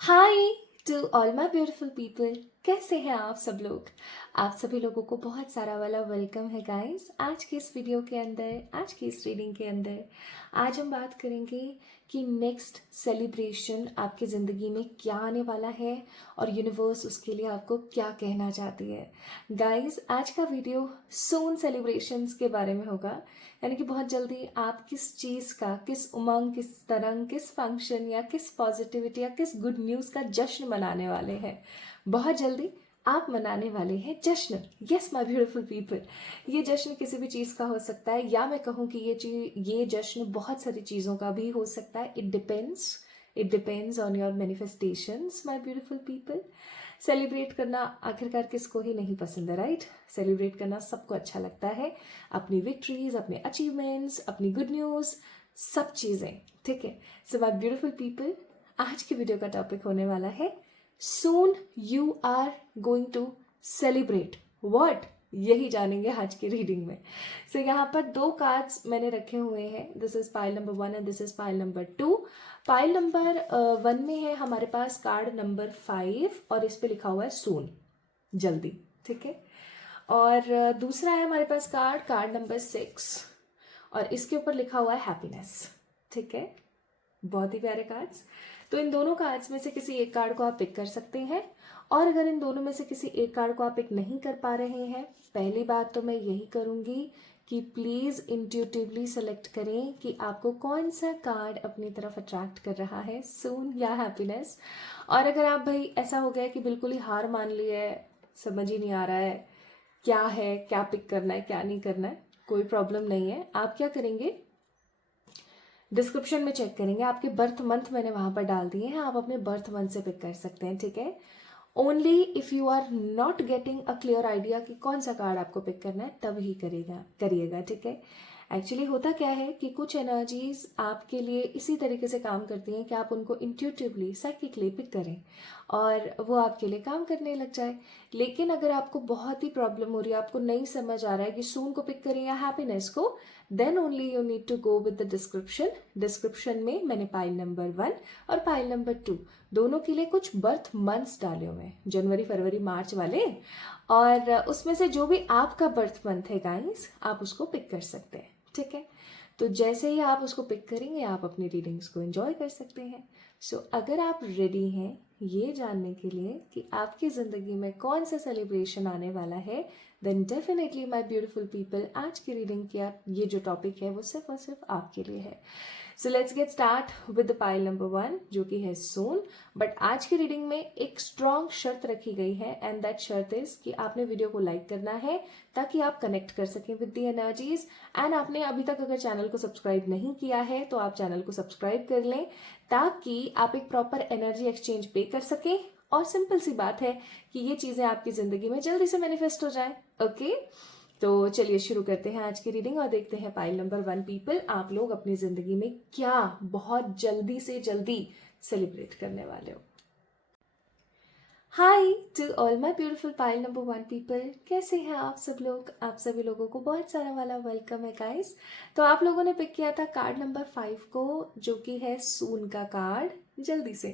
Hi to all my beautiful people. कैसे हैं आप सब लोग? आप सभी लोगों को बहुत सारा वाला वेलकम है गाइस। आज की इस वीडियो के अंदर, आज की इस रीडिंग के अंदर आज हम बात करेंगे कि नेक्स्ट सेलिब्रेशन आपकी ज़िंदगी में क्या आने वाला है और यूनिवर्स उसके लिए आपको क्या कहना चाहती है। गाइस, आज का वीडियो सून सेलिब्रेशंस के बारे में होगा, यानी कि बहुत जल्दी आप किस चीज़ का, किस उमंग, किस तरंग, किस फंक्शन या किस पॉजिटिविटी या किस गुड न्यूज़ का जश्न मनाने वाले हैं। बहुत जल्दी आप मनाने वाले हैं जश्न। यस माय ब्यूटीफुल पीपल, ये जश्न किसी भी चीज़ का हो सकता है, या मैं कहूँ कि ये जश्न बहुत सारी चीज़ों का भी हो सकता है। It depends on your manifestations my beautiful people. Celebrate करना आखिरकार किसको ही नहीं पसंद है, राइट? सेलिब्रेट करना सबको अच्छा लगता है, अपनी विक्ट्रीज, अपने अचीवमेंट्स, अपनी गुड न्यूज़, सब चीज़ें। ठीक है, सो माय ब्यूटीफुल पीपल, आज की वीडियो का टॉपिक होने वाला है soon you are going to celebrate what. यही जानेंगे आज की रीडिंग में। सो यहाँ पर दो कार्ड्स मैंने रखे हुए हैं। This is pile number 1 and this is pile number 2। Pile number 1 में है हमारे पास कार्ड नंबर 5 और इस पे लिखा हुआ है सून, जल्दी। ठीक है, और दूसरा है हमारे पास कार्ड नंबर 6 और इसके ऊपर लिखा हुआ है हैप्पीनेस। ठीक है, बहुत ही प्यारे कार्ड्स। तो इन दोनों कार्ड्स में से किसी एक कार्ड को आप पिक कर सकते हैं, और अगर इन दोनों में से किसी एक कार्ड को आप पिक नहीं कर पा रहे हैं, पहली बात तो मैं यही करूंगी कि प्लीज इंट्यूटिवली सेलेक्ट करें कि आपको कौन सा कार्ड अपनी तरफ अट्रैक्ट कर रहा है, सून या हैप्पीनेस। और अगर आप भाई ऐसा हो गया कि बिल्कुल ही हार मान ली है, समझ ही नहीं आ रहा है क्या पिक करना है क्या नहीं करना है, कोई प्रॉब्लम नहीं है। आप क्या करेंगे, डिस्क्रिप्शन में चेक करेंगे, आपके बर्थ मंथ मैंने वहां पर डाल दिए हैं, आप अपने बर्थ मंथ से पिक कर सकते हैं। ठीक है, only if you are not getting a clear idea कि कौन सा कार्ड आपको पिक करना है, तब ही करिएगा। ठीक है, एक्चुअली होता क्या है कि कुछ एनर्जीज आपके लिए इसी तरीके से काम करती हैं कि आप उनको इंट्यूटिवली, साइकिकली पिक करें और वो आपके लिए काम करने लग जाए। लेकिन अगर आपको बहुत ही प्रॉब्लम हो रही है, आपको नहीं समझ आ रहा है कि सून को पिक करें या हैप्पीनेस को, then only you need to go with the description में मैंने पाइल नंबर 1 और पाइल नंबर 2 दोनों के लिए कुछ बर्थ मंथ्स डाले हुए हैं, जनवरी, फरवरी, मार्च वाले, और उसमें से जो भी आपका बर्थ मंथ है गाइस, आप उसको पिक कर सकते हैं। ठीक है, तो जैसे ही आप उसको पिक करेंगे आप अपनी रीडिंग्स को एंजॉय कर सकते हैं। सो अगर आप रेडी हैं ये जानने के लिए कि आपकी ज़िंदगी में कौन सा सेलिब्रेशन आने वाला है, then definitely my beautiful people, आज की रीडिंग का ये जो टॉपिक है वो सिर्फ और सिर्फ आपके लिए है। So let's get start with the pile number 1 जो कि है सून। बट आज की रीडिंग में एक स्ट्रॉन्ग शर्त रखी गई है, एंड दैट शर्त इज कि आपने वीडियो को लाइक करना है ताकि आप कनेक्ट कर सकें विद द एनर्जीज। एंड आपने अभी तक अगर चैनल को सब्सक्राइब नहीं किया है तो आप चैनल को सब्सक्राइब कर लें ताकि आप एक प्रॉपर एनर्जी एक्सचेंज पे कर सकें, और सिंपल सी बात है कि ये चीजें आपकी जिंदगी में जल्दी से मैनिफेस्ट हो जाए। ओके, तो चलिए शुरू करते हैं आज की रीडिंग और देखते हैं पाइल नंबर 1 पीपल, आप लोग अपनी जिंदगी में क्या बहुत जल्दी से जल्दी सेलिब्रेट करने वाले हो। Hi to all my beautiful pile number 1 people, कैसे हैं आप सब लोग? आप सभी लोगों को बहुत सारा वाला वेलकम है गाइस। तो आप लोगों ने पिक किया था कार्ड नंबर 5 को, जो कि है सून का कार्ड। जल्दी से,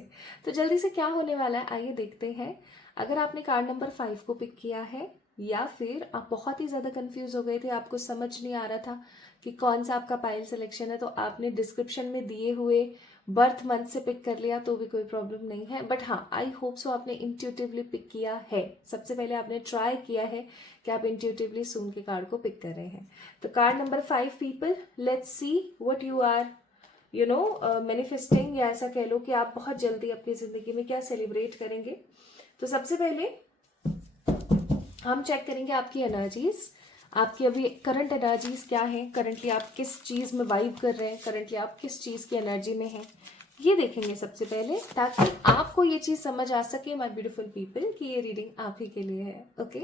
तो जल्दी से क्या होने वाला है आइए देखते हैं। अगर आपने कार्ड नंबर 5 को पिक किया है, या फिर आप बहुत ही ज़्यादा कंफ्यूज हो गए थे, आपको समझ नहीं आ रहा था कि कौन सा आपका पाइल सिलेक्शन है, तो आपने डिस्क्रिप्शन में दिए हुए बर्थ मंथ से पिक कर लिया तो भी कोई प्रॉब्लम नहीं है। बट हाँ, आई होप सो आपने इंट्यूटिवली पिक किया है। सबसे पहले आपने ट्राई किया है कि आप इंट्यूटिवली सून के कार्ड को पिक कर रहे हैं। तो card number 5 people, let's see what you are manifesting, या ऐसा कह लो कि आप बहुत जल्दी अपनी जिंदगी में क्या सेलिब्रेट करेंगे। तो सबसे पहले हम चेक करेंगे आपकी एनर्जीज, आपकी अभी करंट एनर्जीज क्या है, करंटली आप किस चीज में वाइब कर रहे हैं, करंटली आप किस चीज की एनर्जी में हैं, ये देखेंगे सबसे पहले, ताकि आपको ये चीज समझ आ सके माय ब्यूटीफुल पीपल कि ये रीडिंग आप ही के लिए है। ओके,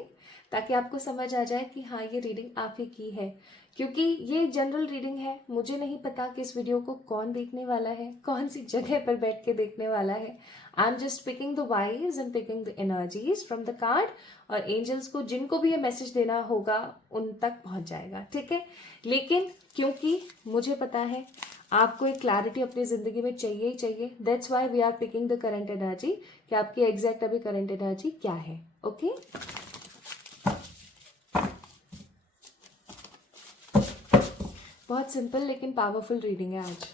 ताकि आपको समझ आ जाए कि हाँ ये रीडिंग आप ही की है, क्योंकि ये जनरल रीडिंग है। मुझे नहीं पता कि इस वीडियो को कौन देखने वाला है, कौन सी जगह पर बैठ के देखने वाला है। I am just picking the vibes and picking the energies from the card, और एंजल्स को जिनको भी ये मैसेज देना होगा उन तक पहुंच जाएगा। ठीक है, लेकिन क्योंकि मुझे पता है आपको एक क्लैरिटी अपनी जिंदगी में चाहिए ही चाहिए. That's why we are picking the current energy, कि आपकी एग्जैक्ट अभी करंट एनर्जी क्या है. ओके बहुत सिंपल लेकिन पावरफुल रीडिंग है आज.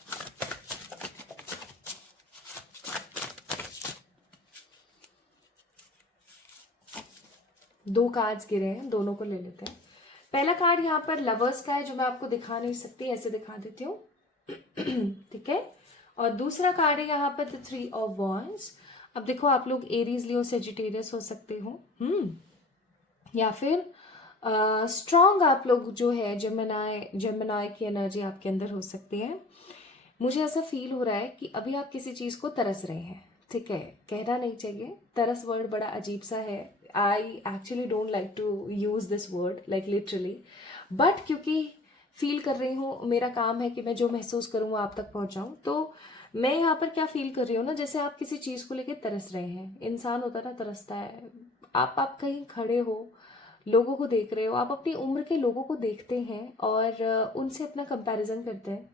दो कार्ड्स गिरे हैं, दोनों को ले लेते हैं. पहला कार्ड यहाँ पर लवर्स का है, जो मैं आपको दिखा नहीं सकती, ऐसे दिखा देती हूँ. ठीक है. और दूसरा कार्ड है यहाँ पर द 3 ऑफ वॉन्ड्स. अब देखो, आप लोग एरीज, लियो, सेजिटेरियस हो सकते हो, या फिर स्ट्रॉन्ग आप लोग जो है जेमिनाई की एनर्जी आपके अंदर हो सकती है. मुझे ऐसा फील हो रहा है कि अभी आप किसी चीज को तरस रहे हैं. ठीक है, कहना नहीं चाहिए, तरस वर्ड बड़ा अजीब सा है. I actually don't like to use this word like literally, but क्योंकि फील कर रही हूँ, मेरा काम है कि मैं जो महसूस करूँ वो आप तक पहुंचाऊं. तो मैं यहाँ पर क्या फील कर रही हूँ ना, जैसे आप किसी चीज को लेकर तरस रहे हैं. इंसान होता ना, तरसता है. आप कहीं खड़े हो, लोगों को देख रहे हो, आप अपनी उम्र के लोगों को देखते हैं और उनसे अपना कंपैरिजन करते हैं.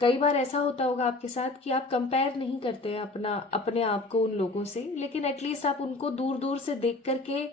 कई बार ऐसा होता होगा आपके साथ कि आप कंपेयर नहीं करते हैं अपने आप को उन लोगों से, लेकिन एटलीस्ट आप उनको दूर दूर से देख करके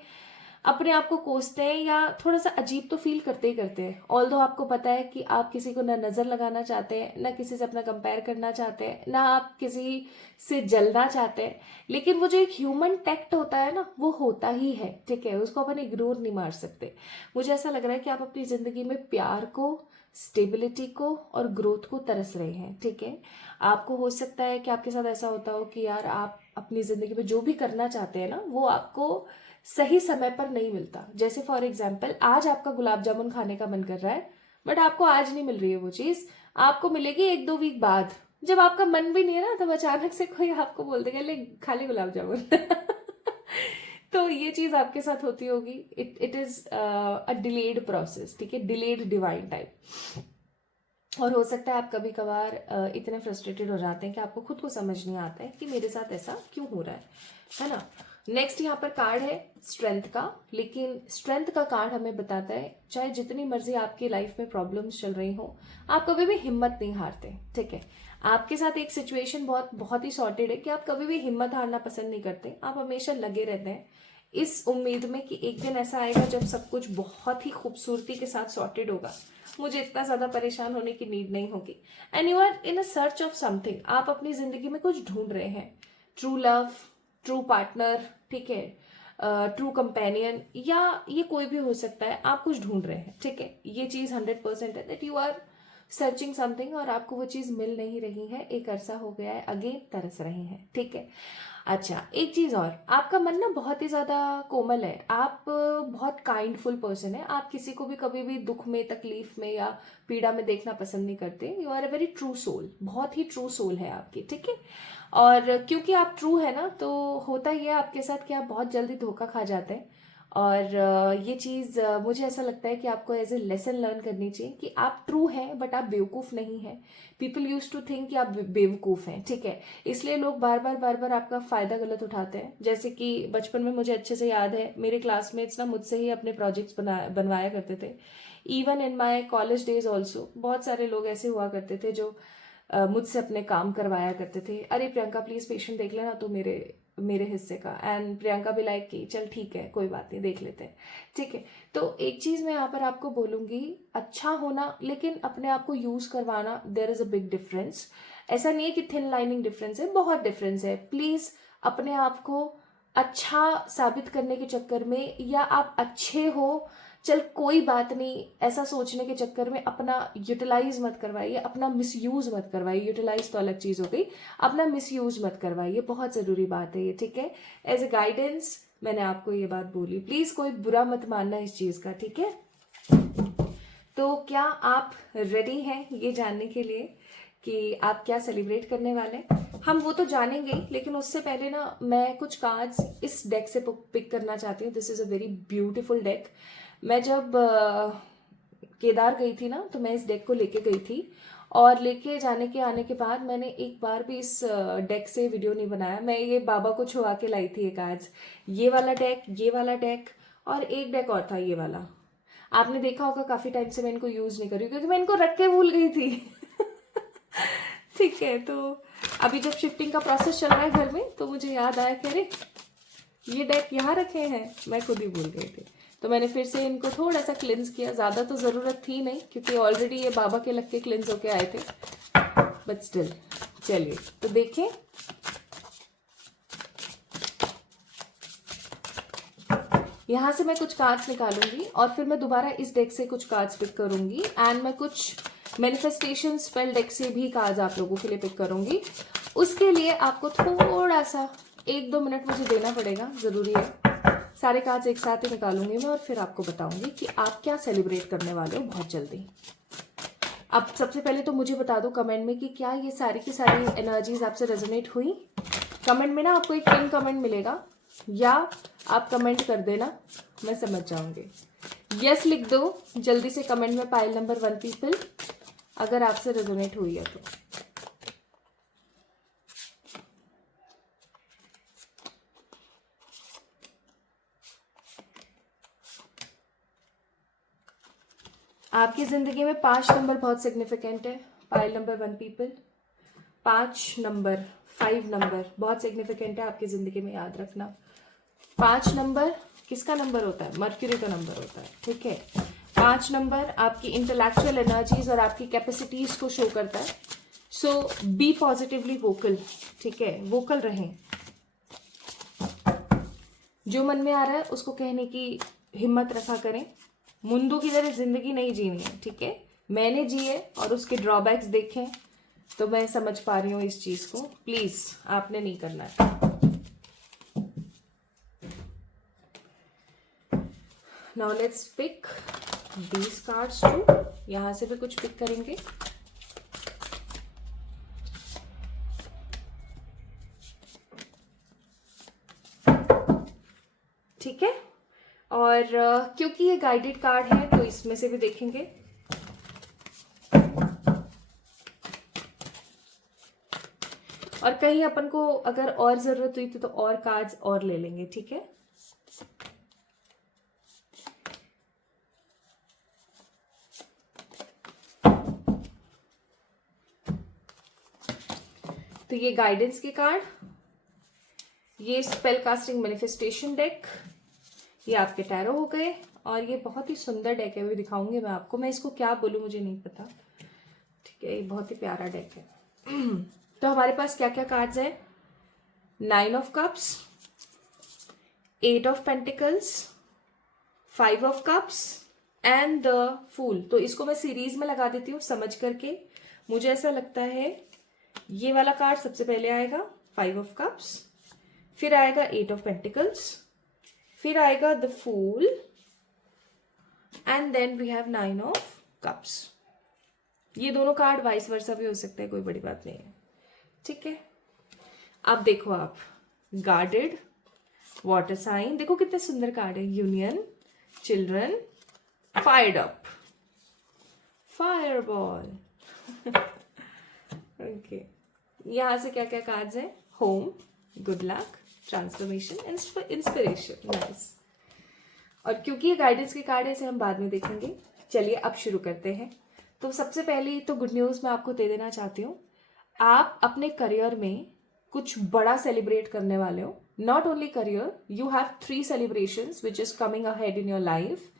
अपने आप को कोसते हैं, या थोड़ा सा अजीब तो फील करते ही करते हैं. ऑल्दो आपको पता है कि आप किसी को ना नजर लगाना चाहते हैं, ना किसी से अपना कंपेयर करना चाहते हैं, ना आप किसी से जलना चाहते हैं, लेकिन वो जो एक ह्यूमन टैक्ट होता है ना, वो होता ही है. ठीक है, उसको अपन इग्नोर नहीं मार सकते. मुझे ऐसा लग रहा है कि आप अपनी जिंदगी में प्यार को, स्टेबिलिटी को और ग्रोथ को तरस रहे हैं. ठीक है, आपको हो सकता है कि आपके साथ ऐसा होता हो कि यार आप अपनी जिंदगी में जो भी करना चाहते हैं ना, वो आपको सही समय पर नहीं मिलता. जैसे फॉर एग्जाम्पल, आज आपका गुलाब जामुन खाने का मन कर रहा है, बट आपको आज नहीं मिल रही है वो चीज, आपको मिलेगी 1-2 वीक बाद. जब आपका मन भी नहीं है ना, तब अचानक से कोई आपको बोल देगा ले खा ले गुलाब जामुन. तो ये चीज आपके साथ होती होगी. It is a delayed process. ठीक है, डिलेड डिवाइन टाइप. और हो सकता है आप कभी कभार इतने फ्रस्ट्रेटेड हो जाते हैं कि आपको खुद को समझ नहीं आता है कि मेरे साथ ऐसा क्यों हो रहा है ना. नेक्स्ट यहाँ पर कार्ड है स्ट्रेंथ का, लेकिन स्ट्रेंथ का कार्ड हमें बताता है चाहे जितनी मर्जी आपकी लाइफ में प्रॉब्लम्स चल रही हो, आप कभी भी हिम्मत नहीं हारते. ठीक है, आपके साथ एक सिचुएशन बहुत बहुत ही सॉर्टेड है कि आप कभी भी हिम्मत हारना पसंद नहीं करते. आप हमेशा लगे रहते हैं इस उम्मीद में कि एक दिन ऐसा आएगा जब सब कुछ बहुत ही खूबसूरती के साथ सॉर्टेड होगा, मुझे इतना ज्यादा परेशान होने की नीड नहीं होगी. And you are in a search of something. आप अपनी जिंदगी में कुछ ढूंढ रहे हैं. ट्रू लव, ट्रू पार्टनर, ठीक है, ट्रू कंपेनियन, या ये कोई भी हो सकता है. आप कुछ ढूंढ रहे हैं. ठीक है, ये चीज 100% है that you are searching something, और आपको वो चीज मिल नहीं रही है. एक अरसा हो गया है, अगेन तरस रहे हैं. ठीक है. अच्छा, एक चीज और, आपका मन ना बहुत ही ज्यादा कोमल है. आप बहुत काइंडफुल पर्सन है. आप किसी को भी कभी भी दुख में, तकलीफ में या पीड़ा में देखना पसंद नहीं करते. You are a very true soul. बहुत ही ट्रू सोल है आपकी. ठीक है, और क्योंकि आप ट्रू है ना, तो होता ही है आपके साथ कि आप बहुत जल्दी धोखा खा जाते हैं. और ये चीज मुझे ऐसा लगता है कि आपको एज ए लेसन लर्न करनी चाहिए कि आप ट्रू हैं बट आप बेवकूफ नहीं हैं. पीपल यूज टू थिंक कि आप बेवकूफ हैं. ठीक है, इसलिए लोग बार बार आपका फायदा गलत उठाते हैं. जैसे कि बचपन में मुझे अच्छे से याद है, मेरे क्लासमेट्स ना मुझसे ही अपने प्रोजेक्ट्स बनवाया करते थे. Even in my college days also बहुत सारे लोग ऐसे हुआ करते थे जो मुझसे अपने काम करवाया करते थे. अरे प्रियंका प्लीज पेशेंट देख लेना तो मेरे हिस्से का. एंड प्रियंका भी लाइक की चल ठीक है, कोई बात नहीं, देख लेते हैं. ठीक है, तो एक चीज मैं यहाँ पर आपको बोलूंगी, अच्छा होना लेकिन अपने आप को यूज करवाना, there is a big difference. ऐसा नहीं है कि थिन लाइनिंग डिफरेंस है, बहुत डिफरेंस है. प्लीज अपने आप को अच्छा साबित करने के चक्कर में, या आप अच्छे हो चल कोई बात नहीं ऐसा सोचने के चक्कर में अपना यूटिलाइज मत करवाइए, अपना मिसयूज मत करवाइए. यूटिलाइज तो अलग चीज हो गई, अपना मिसयूज मत करवाइए. बहुत जरूरी बात है ये. ठीक है, एज ए गाइडेंस मैंने आपको ये बात बोली. प्लीज कोई बुरा मत मानना इस चीज का. ठीक है, तो क्या आप रेडी हैं ये जानने के लिए कि आप क्या सेलिब्रेट करने वाले हैं? हम वो तो जानेंगे, लेकिन उससे पहले ना मैं कुछ कार्ड्स इस डेक से पिक करना चाहती हूँ. This is a very beautiful deck. मैं जब केदार गई थी ना, तो मैं इस डेक को लेके गई थी, और लेके जाने के आने के बाद मैंने एक बार भी इस डेक से वीडियो नहीं बनाया. मैं ये बाबा को छुआ के लाई थी एक आज. ये वाला डेक और एक डेक और था ये वाला. आपने देखा होगा काफी टाइम से मैं इनको यूज नहीं कर रही क्योंकि मैं इनको रख के भूल गई थी. ठीक है, तो अभी जब शिफ्टिंग का प्रोसेस चल रहा है घर में, तो मुझे याद आया कि अरे ये डेक यहाँ रखे हैं, मैं खुद ही भूल गई थी। तो मैंने फिर से इनको थोड़ा सा क्लिंस किया। ज़्यादा तो ज़रूरत थी नहीं, क्योंकि ऑलरेडी ये बाबा के लग के क्लिंस होके आए थे, बट स्टिल चलिए तो देखें। यहाँ से मैं कुछ कार्ड्स निकालूंगी और फिर मैं दोबारा इस डेक से कुछ कार्ड्स पिक करूंगी, एंड मैं कुछ मैनिफेस्टेशन स्पेल डेक से भी कार्ड्स आप लोगों के लिए पिक करूंगी। उसके लिए आपको थोड़ा सा 1-2 मिनट मुझे देना पड़ेगा, ज़रूरी है। सारे कार्ड्स एक साथ ही निकालूंगी मैं और फिर आपको बताऊंगी कि आप क्या सेलिब्रेट करने वाले हो बहुत जल्दी। अब सबसे पहले तो मुझे बता दो कमेंट में कि क्या ये सारी की सारी एनर्जीज आपसे रेजोनेट हुई। कमेंट में ना आपको एक पिन कमेंट मिलेगा, या आप कमेंट कर देना, मैं समझ जाऊंगी। यस लिख दो जल्दी से कमेंट में, पाइल नंबर 1 पीपल, अगर आपसे रेजोनेट हुई है तो। आपकी जिंदगी में 5 नंबर बहुत सिग्निफिकेंट है, pile number 1 people. 5 number, 5 number बहुत सिग्निफिकेंट है आपकी जिंदगी में, याद रखना। 5 नंबर किसका नंबर होता है? मर्क्यूरी का नंबर होता है, ठीक है। 5 नंबर आपकी इंटेलेक्चुअल एनर्जीज और आपकी कैपेसिटीज को शो करता है। सो बी पॉजिटिवली वोकल, ठीक है, वोकल रहें। जो मन में आ रहा है उसको कहने की हिम्मत रखा करें। मुंडू की तरह जिंदगी नहीं जीनी है, ठीक है। मैंने जिए और उसके ड्रॉबैक्स देखे, तो मैं समझ पा रही हूँ इस चीज को। प्लीज आपने नहीं करना है। Now let's pick these cards too. यहां से भी कुछ पिक करेंगे। ठीक है, और क्योंकि ये गाइडेड कार्ड है तो इसमें से भी देखेंगे। और कहीं अपन को अगर और जरूरत हुई तो और कार्ड्स और ले लेंगे, ठीक है। तो ये गाइडेंस के कार्ड, ये स्पेल कास्टिंग मैनिफेस्टेशन डेक, ये आपके टैरो हो गए। और ये बहुत ही सुंदर डेक है, वो दिखाऊंगी मैं आपको। मैं इसको क्या बोलूं मुझे नहीं पता, ठीक है। ये बहुत ही प्यारा डेक है। तो हमारे पास क्या क्या कार्ड्स है? 9 of cups, 8 of pentacles, 5 of cups and the fool. तो इसको मैं सीरीज में लगा देती हूँ समझ करके। मुझे ऐसा लगता है ये वाला कार्ड सबसे पहले आएगा, 5 ऑफ कप्स, फिर आएगा 8 ऑफ पेंटिकल्स, फिर आएगा the fool, and then we have 9 of cups. ये दोनों कार्ड वाइस वर्सा भी हो सकते हैं, कोई बड़ी बात नहीं है, ठीक है। अब देखो आप, गार्डेड, वाटर साइन, देखो कितने सुंदर कार्ड है। Union, children, fired up, fireball. Okay, यहां से क्या क्या कार्ड्स हैं? Home, good luck, transformation, inspiration, nice. और क्योंकि ये गाइडेंस के कार्ड है, इसे हम बाद में देखेंगे। चलिए अब शुरू करते हैं। तो सबसे पहले तो गुड न्यूज मैं आपको दे देना चाहती हूँ। आप अपने करियर में कुछ बड़ा सेलिब्रेट करने वाले हो। Not only career, you have 3 celebrations which is coming ahead in your life,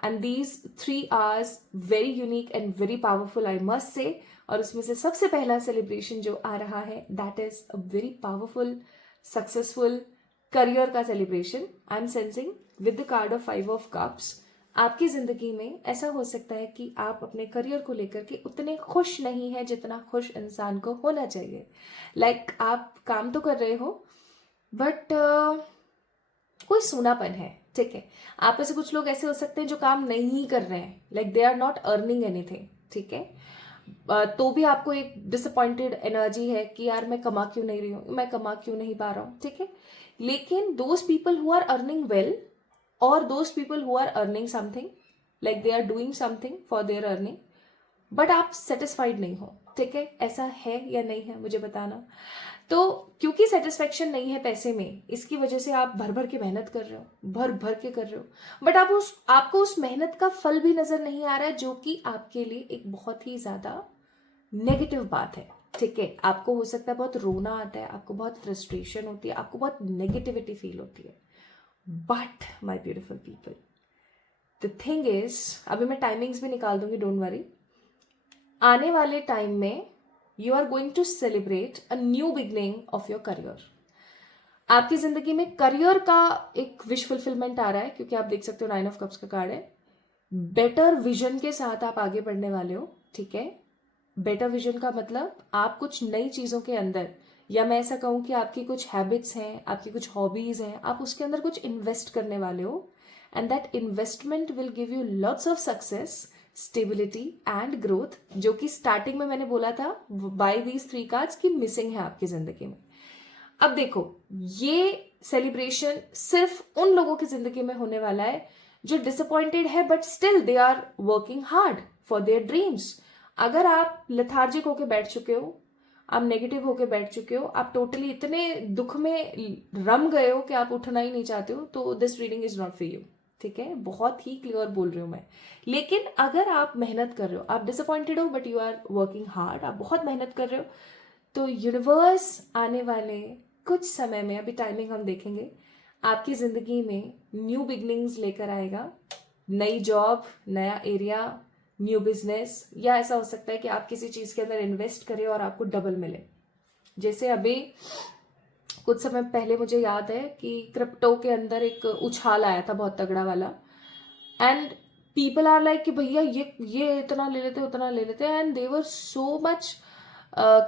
and these 3 are very unique and very powerful, I must say. और उसमें से सबसे पहला सेलिब्रेशन जो आ रहा है, that is a very powerful successful career का celebration. I am sensing with the card of 5 of cups. आपकी जिंदगी में ऐसा हो सकता है कि आप अपने करियर को लेकर के उतने खुश नहीं है जितना खुश इंसान को होना चाहिए। लाइक आप काम तो कर रहे हो बट कोई सूनापन है, ठीक है। आप में से कुछ लोग ऐसे हो सकते हैं जो काम नहीं कर रहे हैं, like they are not earning anything, ठीक है। तो भी आपको एक डिसअपॉइंटेड एनर्जी है कि यार मैं कमा क्यों नहीं रही हूँ, मैं कमा क्यों नहीं पा रहा हूँ, ठीक है। लेकिन those people who are earning well, or those people who are earning something, like they are doing something for their earning, but आप satisfied नहीं हो, ठीक है। ऐसा है या नहीं है मुझे बताना। तो क्योंकि सेटिस्फेक्शन नहीं है पैसे में, इसकी वजह से आप भर भर के मेहनत कर रहे हो, भर भर के कर रहे हो, बट आपको उस मेहनत का फल भी नजर नहीं आ रहा है, जो कि आपके लिए एक बहुत ही ज्यादा नेगेटिव बात है, ठीक है, आपको हो सकता है बहुत रोना आता है, आपको बहुत फ्रस्ट्रेशन होती है, आपको बहुत नेगेटिविटी फील होती है, but my beautiful people, the thing is, अभी मैं टाइमिंग्स भी निकाल दूंगी, डोंट वरी, आने वाले टाइम में you are going to celebrate a new beginning of your career. आपकी जिंदगी में करियर का एक विश फुलफिलमेंट आ रहा है, क्योंकि आप देख सकते हो 9 ऑफ कप्स का कार्ड है। बेटर विजन के साथ आप आगे बढ़ने वाले हो, ठीक है। बेटर विजन का मतलब आप कुछ नई चीजों के अंदर, या मैं ऐसा कहूं कि आपकी कुछ हैबिट्स हैं, आपकी कुछ हॉबीज हैं, आप उसके अंदर कुछ इन्वेस्ट करने वाले हो, and that investment will give you lots of success, stability and growth, जो कि स्टार्टिंग में मैंने बोला था बाय दीज 3 कार्ड्स की मिसिंग है आपकी जिंदगी में। अब देखो, ये सेलिब्रेशन सिर्फ उन लोगों की जिंदगी में होने वाला है जो डिसअपॉइंटेड है, but still they are working hard for their dreams. अगर आप लेथार्जिक होके बैठ चुके हो, आप नेगेटिव होके बैठ चुके हो, आप टोटली इतने दुख में रम गए हो कि आप उठना ही नहीं चाहते हो, तो this reading is not for you, ठीक है। बहुत ही क्लियर बोल रही हूं मैं। लेकिन अगर आप मेहनत कर रहे हो, आप डिसअपॉइंटेड हो but you are working hard, आप बहुत मेहनत कर रहे हो, तो यूनिवर्स आने वाले कुछ समय में, अभी टाइमिंग हम देखेंगे, आपकी जिंदगी में न्यू बिगनिंग्स लेकर आएगा। नई जॉब, नया एरिया, न्यू बिजनेस, या ऐसा हो सकता है कि आप किसी चीज के अंदर इन्वेस्ट करें और आपको डबल मिले। जैसे अभी कुछ समय पहले मुझे याद है कि क्रिप्टो के अंदर एक उछाल आया था बहुत तगड़ा वाला, एंड पीपल आर लाइक कि भैया ये इतना ले लेते, उतना ले लेते, and they were so much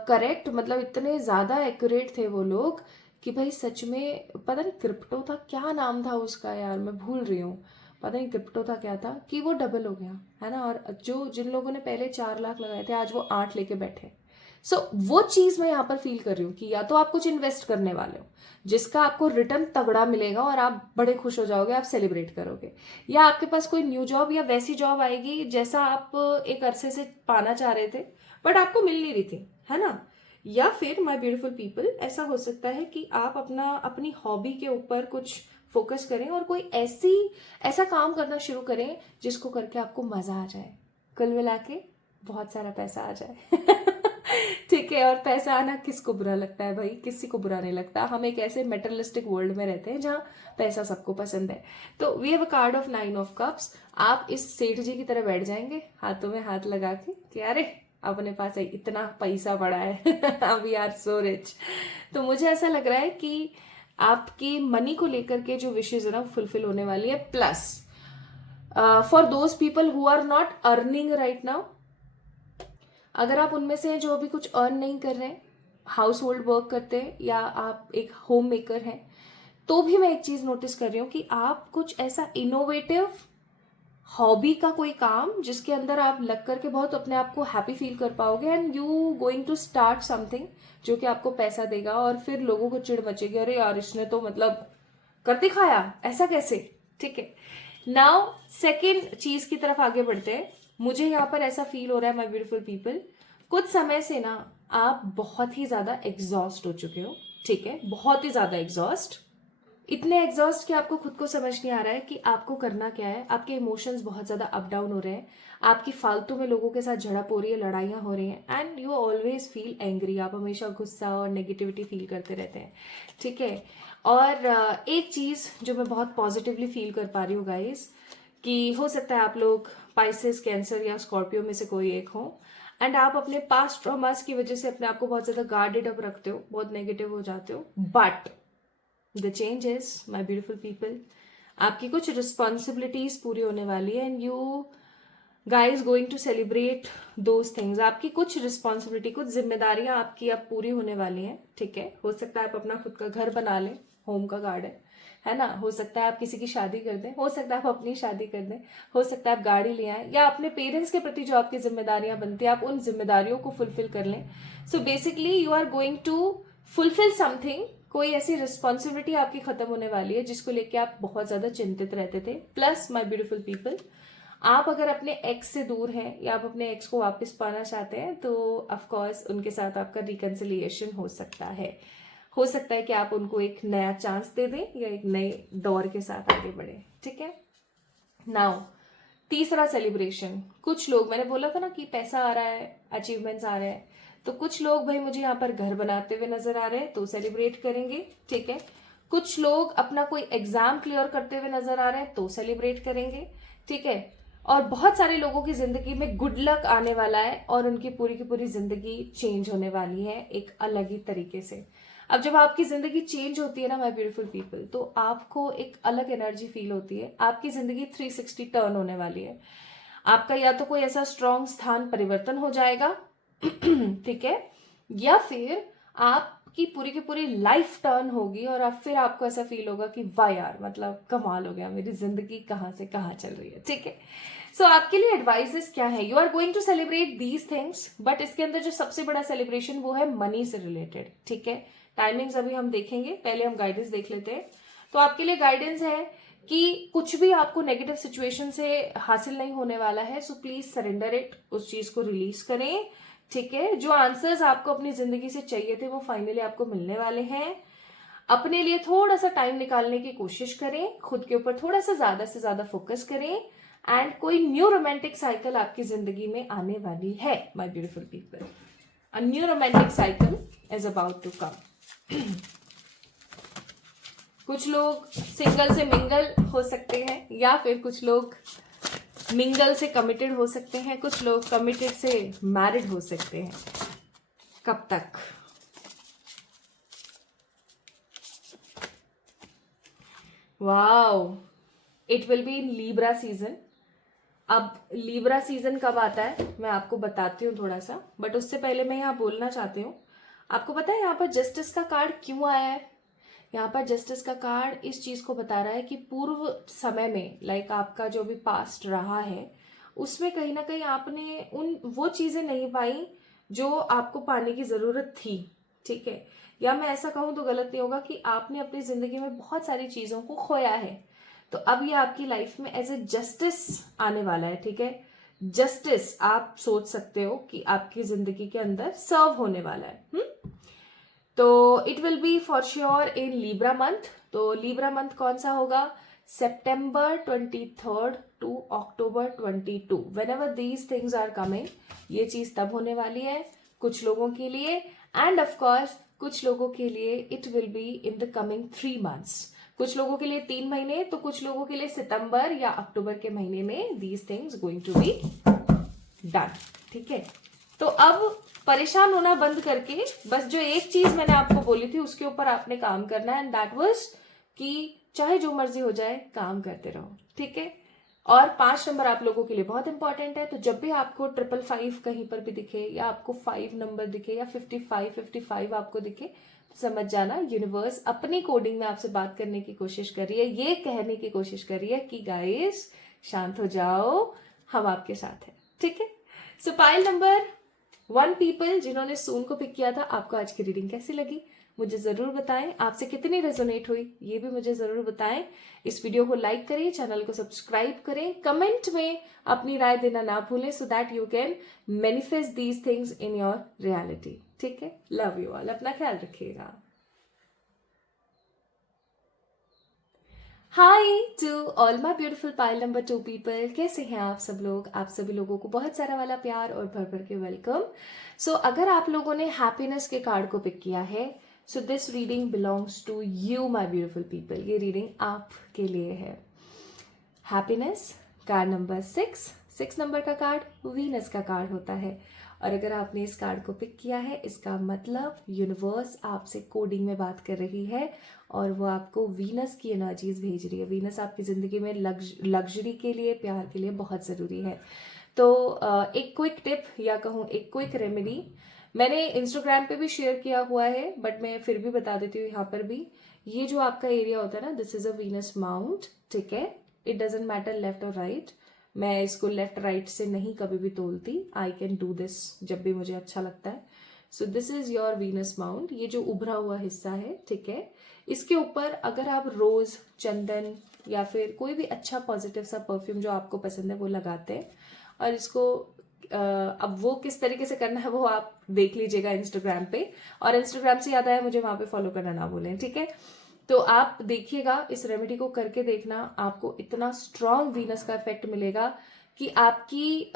correct, मतलब इतने ज्यादा एक्यूरेट थे वो लोग कि भाई सच में, पता नहीं क्रिप्टो था, क्या नाम था उसका यार, मैं भूल रही हूँ, पता नहीं क्रिप्टो था क्या था, कि वो डबल हो गया है ना। और जो जिन लोगों ने पहले 4 लाख लगाए थे, आज वो 8 लेके बैठे। सो वो चीज मैं यहाँ पर फील कर रही हूँ कि या तो आप कुछ इन्वेस्ट करने वाले हो जिसका आपको रिटर्न तगड़ा मिलेगा और आप बड़े खुश हो जाओगे, आप सेलिब्रेट करोगे, या आपके पास कोई न्यू जॉब या वैसी जॉब आएगी जैसा आप एक अरसे से पाना चाह रहे थे बट आपको मिल नहीं रही थी, है ना। या फिर माय ब्यूटीफुल पीपल, ऐसा हो सकता है कि आप अपनी हॉबी के ऊपर कुछ फोकस करें और कोई ऐसा काम करना शुरू करें जिसको करके आपको मजा आ जाए, कुल मिला के बहुत सारा पैसा आ जाए। ठीक है, और पैसा आना किसको बुरा लगता है भाई, किसी को बुरा नहीं लगता। हम एक ऐसे मेटरलिस्टिक वर्ल्ड में रहते हैं जहाँ पैसा सबको पसंद है। तो we have a card of 9 of cups. आप इस सेठ जी की तरह बैठ जाएंगे हाथों में हाथ लगा के कि अरे अपने पास इतना पैसा पड़ा है, वी आर सो रिच। तो मुझे ऐसा लग रहा है कि आपकी मनी को लेकर के जो विशेज है ना फुलफिल होने वाली है। Plus for those people who are not earning right now, अगर आप उनमें से हैं जो अभी कुछ अर्न नहीं कर रहे हैं, हाउस होल्ड वर्क करते हैं, या आप एक होम मेकर हैं, तो भी मैं एक चीज नोटिस कर रही हूँ कि आप कुछ ऐसा इनोवेटिव हॉबी का कोई काम जिसके अंदर आप लग करके बहुत अपने आप को हैप्पी फील कर पाओगे, and you going to start something जो कि आपको पैसा देगा, और फिर लोगों को चिढ़ मचेगी, अरे यार इसने तो मतलब कर दिखाया, ऐसा कैसे। ठीक है, नाउ सेकेंड चीज की तरफ आगे बढ़ते हैं। मुझे यहाँ पर ऐसा फील हो रहा है माय ब्यूटीफुल पीपल, कुछ समय से ना आप बहुत ही ज्यादा एग्जॉस्ट हो चुके हो, ठीक है, बहुत ही ज्यादा एग्जॉस्ट, इतने एग्जॉस्ट कि आपको खुद को समझ नहीं आ रहा है कि आपको करना क्या है। आपके इमोशंस बहुत ज्यादा अप डाउन हो रहे हैं, आपकी फालतू में लोगों के साथ झड़प हो रही है, लड़ाइयां हो रही हैं, and you always feel angry, आप हमेशा गुस्सा और नेगेटिविटी फील करते रहते हैं, ठीक है। और एक चीज जो मैं बहुत पॉजिटिवली फील कर पा रही हूँ गाइस, कि हो सकता है आप लोग पाइसेस, कैंसर या स्कॉर्पियो में से कोई एक हो, एंड आप अपने पास्ट ट्रॉमास की वजह से अपने आप को बहुत ज्यादा गार्डेड अप रखते हो, बहुत नेगेटिव हो जाते हो, but the change is my beautiful people, आपकी कुछ रिस्पॉन्सिबिलिटीज पूरी होने वाली है, and you guys going to celebrate those things. आपकी कुछ रिस्पॉन्सिबिलिटी, कुछ जिम्मेदारियां आपकी अब पूरी होने वाली हैं, ठीक है। हो सकता है आप अपना खुद का घर बना लें, होम का गार्डन है ना, हो सकता है आप किसी की शादी कर दें, हो सकता है आप अपनी शादी कर दें, हो सकता है आप गाड़ी ले आए, या अपने पेरेंट्स के प्रति जो आपकी जिम्मेदारियां बनती है आप उन जिम्मेदारियों को फुलफिल कर लें। So basically you are going to fulfil something, कोई ऐसी रिस्पॉन्सिबिलिटी आपकी खत्म होने वाली है जिसको लेके आप बहुत ज्यादा चिंतित रहते थे। प्लस माय ब्यूटीफुल पीपल, आप अगर अपने एक्स से दूर हैं या आप अपने एक्स को वापस पाना चाहते हैं, तो ऑफ कोर्स उनके साथ आपका रिकंसिलिएशन हो सकता है। हो सकता है कि आप उनको एक नया चांस दे दें या एक नए दौर के साथ आगे बढ़े, ठीक है। नाउ तीसरा सेलिब्रेशन, कुछ लोग, मैंने बोला था ना कि पैसा आ रहा है, अचीवमेंट्स आ रहे हैं, तो कुछ लोग भाई मुझे यहाँ पर घर बनाते हुए नजर आ रहे हैं तो सेलिब्रेट करेंगे, ठीक है। कुछ लोग अपना कोई एग्जाम क्लियर करते हुए नजर आ रहे हैं तो सेलिब्रेट करेंगे, ठीक है। और बहुत सारे लोगों की जिंदगी में गुड लक आने वाला है और उनकी की पूरी जिंदगी चेंज होने वाली है एक अलग ही तरीके से। अब जब आपकी जिंदगी चेंज होती है ना माय ब्यूटीफुल पीपल, तो आपको एक अलग एनर्जी फील होती है। आपकी जिंदगी 360 टर्न होने वाली है। आपका या तो कोई ऐसा स्ट्रॉन्ग स्थान परिवर्तन हो जाएगा ठीक है, या फिर आपकी पूरी की पूरी लाइफ टर्न होगी और आप फिर आपको ऐसा फील होगा कि वाह यार, मतलब कमाल हो गया, मेरी जिंदगी कहाँ से कहाँ चल रही है, ठीक है। सो आपके लिए एडवाइसेस क्या है? You are going to celebrate these things, but इसके अंदर जो सबसे बड़ा सेलिब्रेशन वो है मनी से रिलेटेड, ठीक है। टाइमिंग्स अभी हम देखेंगे, पहले हम गाइडेंस देख लेते हैं। तो आपके लिए गाइडेंस है कि कुछ भी आपको नेगेटिव सिचुएशन से हासिल नहीं होने वाला है, सो प्लीज सरेंडर इट, उस चीज को रिलीज करें, ठीक है। जो आंसर्स आपको अपनी जिंदगी से चाहिए थे वो फाइनली आपको मिलने वाले हैं। अपने लिए थोड़ा सा टाइम निकालने की कोशिश करें, खुद के ऊपर थोड़ा सा ज्यादा से ज्यादा फोकस करें, एंड कोई न्यू रोमांटिक साइकिल आपकी जिंदगी में आने वाली है my beautiful people. A new romantic cycle is about to come. कुछ लोग सिंगल से मिंगल हो सकते हैं, या फिर कुछ लोग मिंगल से कमिटेड हो सकते हैं, कुछ लोग कमिटेड से मैरिड हो सकते हैं। कब तक? Wow, it will be in Libra season. अब लीब्रा सीजन कब आता है मैं आपको बताती हूँ थोड़ा सा, बट उससे पहले मैं यहाँ बोलना चाहती हूँ, आपको पता है यहाँ पर जस्टिस का कार्ड क्यों आया है? यहाँ पर जस्टिस का कार्ड इस चीज को बता रहा है कि पूर्व समय में, लाइक आपका जो भी पास्ट रहा है, उसमें कहीं ना कहीं आपने वो चीजें नहीं पाई जो आपको पाने की जरूरत थी, ठीक है। या मैं ऐसा कहूं तो गलत नहीं होगा कि आपने अपनी जिंदगी में बहुत सारी चीजों को खोया है। तो अब ये आपकी लाइफ में एज ए जस्टिस आने वाला है, ठीक है। जस्टिस आप सोच सकते हो कि आपकी जिंदगी के अंदर सर्व होने वाला है। तो it will be for sure in Libra month. तो लीब्रा मंथ कौन सा होगा? September 23rd to October 22, whenever these things are coming, ये चीज तब होने वाली है कुछ लोगों के लिए, एंड ऑफ कोर्स कुछ लोगों के लिए it will be in the coming 3 months। कुछ लोगों के लिए 3 महीने, तो कुछ लोगों के लिए सितंबर या अक्टूबर के महीने में these things going to be done, ठीक है। तो अब परेशान होना बंद करके बस जो एक चीज मैंने आपको बोली थी उसके ऊपर आपने काम करना है, एंड दैट वाज कि चाहे जो मर्जी हो जाए काम करते रहो, ठीक है। और 5 नंबर आप लोगों के लिए बहुत इंपॉर्टेंट है। तो जब भी आपको 555 कहीं पर भी दिखे, या आपको 5 नंबर दिखे, या 55 आपको दिखे, तो समझ जाना यूनिवर्स अपनी कोडिंग में आपसे बात करने की कोशिश कर रही है, ये कहने की कोशिश कर रही है कि गाइस शांत हो जाओ, हम आपके साथ हैं, ठीक है। सो पाइल नंबर 1 पीपल जिन्होंने सून को पिक किया था, आपको आज की रीडिंग कैसी लगी मुझे जरूर बताएं। आपसे कितनी रेजोनेट हुई ये भी मुझे जरूर बताएं। इस वीडियो को लाइक करें, चैनल को सब्सक्राइब करें, कमेंट में अपनी राय देना ना भूलें, so that you can manifest these things in your reality, ठीक है। लव यू ऑल, अपना ख्याल रखिएगा। Hi to all my beautiful pile number 2 people, कैसे हैं आप सब लोग? आप सभी लोगों को बहुत सारा वाला प्यार और भर भर के वेलकम। सो अगर आप लोगों ने हैप्पीनेस के कार्ड को पिक किया है, so this reading belongs to you my beautiful people. ये रीडिंग आपके लिए है। हैप्पीनेस कार्ड नंबर 6 नंबर का कार्ड वीनस का कार्ड होता है, और अगर आपने इस कार्ड को पिक किया है, इसका मतलब यूनिवर्स आपसे कोडिंग में बात कर रही है और वो आपको वीनस की एनर्जीज भेज रही है। वीनस आपकी जिंदगी में लग्जरी के लिए, प्यार के लिए बहुत जरूरी है। तो एक क्विक टिप या कहूँ एक क्विक रेमेडी मैंने इंस्टाग्राम पे भी शेयर किया हुआ है, बट मैं फिर भी बता देती हूँ यहाँ पर भी। ये जो आपका एरिया होता है ना, this is a Venus mount, ठीक है। इट डजेंट मैटर लेफ्ट और राइट, मैं इसको लेफ्ट राइट से नहीं कभी भी तोलती। आई कैन डू दिस जब भी मुझे अच्छा लगता है। So this is your Venus mount. ये जो उभरा हुआ हिस्सा है, ठीक है, इसके ऊपर अगर आप रोज, चंदन या फिर कोई भी अच्छा पॉजिटिव सा परफ्यूम जो आपको पसंद है वो लगाते हैं, और इसको अब वो किस तरीके से करना है वो आप देख लीजिएगा इंस्टाग्राम पे। और इंस्टाग्राम से याद आया, मुझे वहां पे फॉलो करना ना भूलें, ठीक है। तो आप देखिएगा, इस रेमेडी को करके देखना, आपको इतना स्ट्रॉन्ग वीनस का इफेक्ट मिलेगा कि आपकी